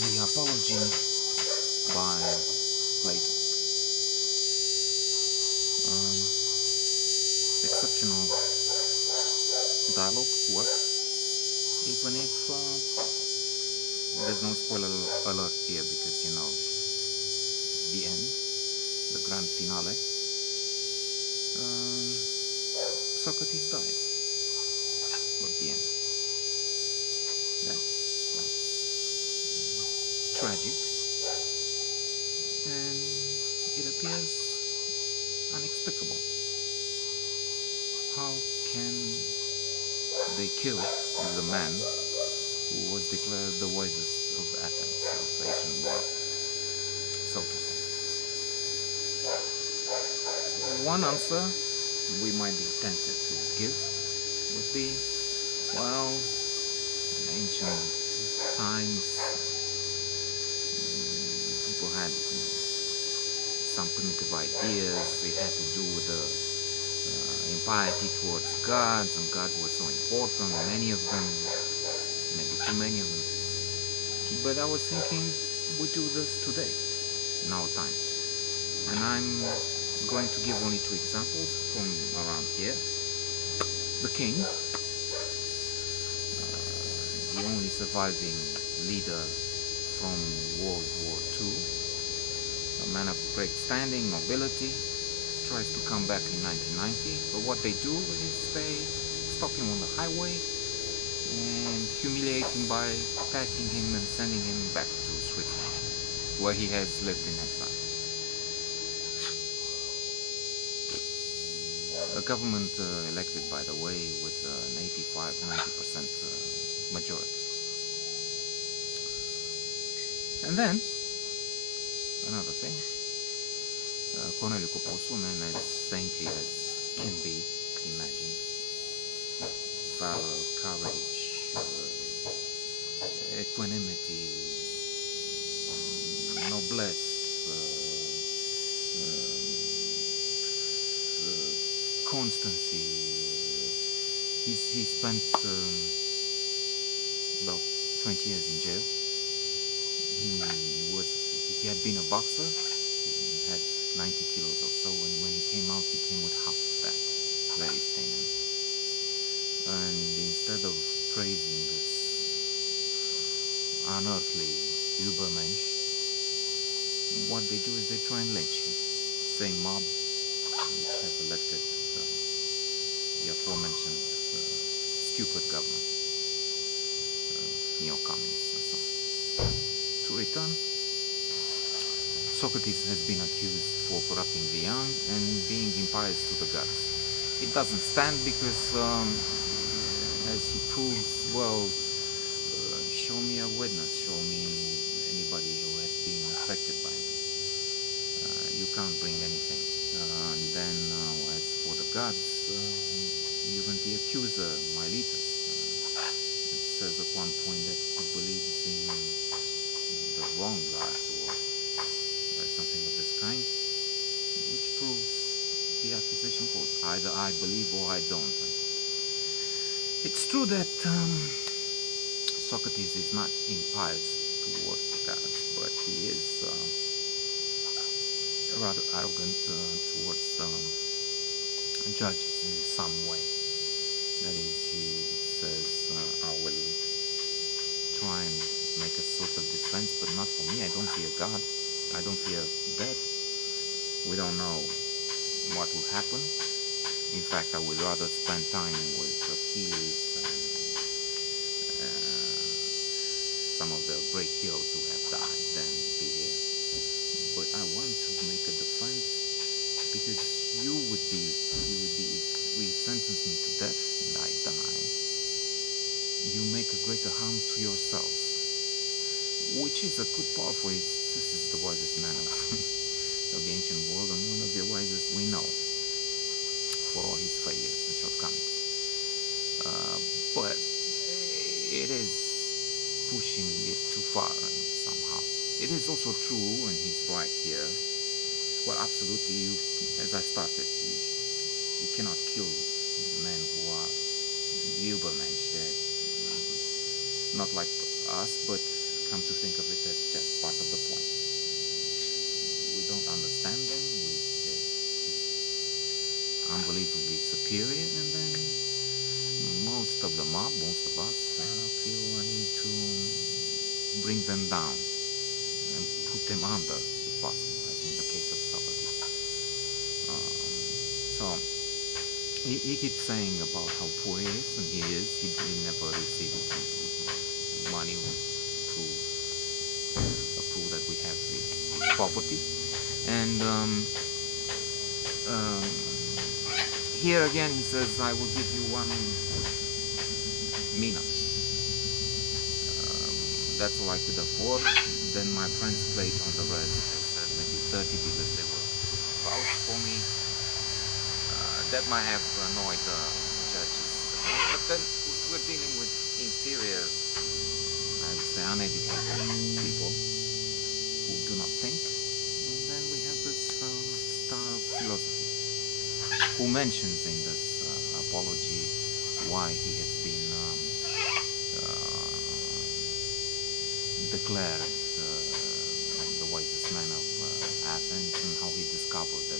The Apology by Plato. Um, Exceptional dialogue work, even if there's no spoiler alert here, because you know the end, the grand finale. Um, Socrates dies at the end. That's tragic, and it appears inexplicable. How can they kill the man who was declared the wisest of Athens, of ancient world, so to say? One answer we might be tempted to give would be, well, in ancient times, people had some primitive ideas. It had to do with the impiety towards gods, and gods were so important, many of them, maybe too many of them. But I was thinking, we do this today, in our time. And I'm going to give only two examples from around here. The king, the only surviving leader from World War II, a man of great standing, nobility, tries to come back in 1990, but what they do is they stop him on the highway and humiliate him by packing him and sending him back to Switzerland, where he has lived in exile. A government elected, by the way, with an 85-90% majority. And then, another thing, Corneliu Coposu, man as saintly as can be imagined, valor, courage, equanimity, noblesse, constancy. He spent about 20 years in jail. He had been a boxer. He had 90 kilos or so, and when he came out, he came with half that, very thin. And instead of praising this unearthly Übermensch, what they do is they try and lynch him. Same mob which has elected the aforementioned stupid government, neo-communists and so on. To return, Socrates has been accused for corrupting the young and being impious to the gods. It doesn't stand because, as he proves, well, show me a witness, show me anybody who has been affected by me. You can't bring anything. And then, as for the gods, even the accuser, Miletus, says at one point that he believes in the wrong gods or something of this kind, which proves the accusation false. Either I believe or I don't. It's true that Socrates is not impious towards the gods, but he is rather arrogant towards judges in some way. That is, he says, I will try and make a sort of defense, but not for me. I don't fear God. I don't fear death. We don't know what will happen. In fact, I would rather spend time with Achilles and some of the great heroes who have died than be here. But I want to make a defense because you would be, if we sentence me to death and I die, you make a greater harm to yourselves, which is a good part for it. This is the wisest man of the ancient world, and one of the wisest we know, for all his failures and shortcomings. But it is pushing it too far, and somehow. It is also true, and he's right here. Well, absolutely, as I started, you cannot kill men who are Übermensch. They're not like us, but come to think of it, that's just part of the point. We don't understand them. They're just unbelievably superior, and then most of the mob, most of us, feel a need to bring them down and put them under, if possible, as in the case of Socrates. So he keeps saying about how poor he is, and he is. He never received money to prove that we have his poverty. And here again he says, I will give you 1 mina. That's like with the 4. Then my friends played on the rest. They said maybe 30 because they were vouched for me. That might have annoyed the judges. But then we're dealing with inferior, I would say uneducated people who do not think. And then we have this star of philosophy who mentions in this apology why he has been declared the wisest man of Athens, and how he discovered that